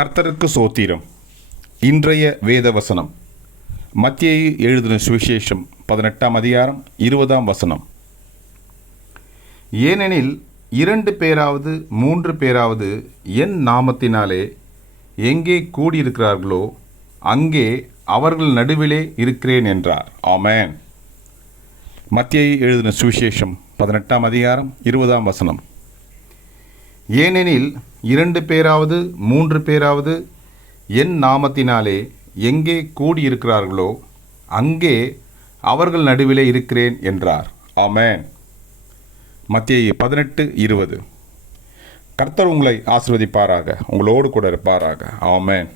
கர்த்தருக்கு சோத்திரம். இன்றைய வேத வசனம் மத்தேயு எழுதின சுவிசேஷம் 18ஆம் அதிகாரம் 20ஆம் வசனம். ஏனெனில் 2 பேராவது 3 பேராவது என் நாமத்தினாலே எங்கே கூடியிருக்கிறார்களோ அங்கே அவர்கள் நடுவிலே இருக்கிறேன் என்றார். ஆமென். மத்தேயு எழுதின சுவிசேஷம் 18ஆம் அதிகாரம் 20ஆம் வசனம். ஏனெனில் 2 பேராவது 3 பேராவது என் நாமத்தினாலே எங்கே கூடியிருக்கிறார்களோ அங்கே அவர்கள் நடுவிலே இருக்கிறேன் என்றார். ஆமென். மத்தேயு 18:20. கர்த்தர் உங்களை ஆசீர்வதிப்பாராக, உங்களோடு கூட இருப்பாராக. ஆமென்.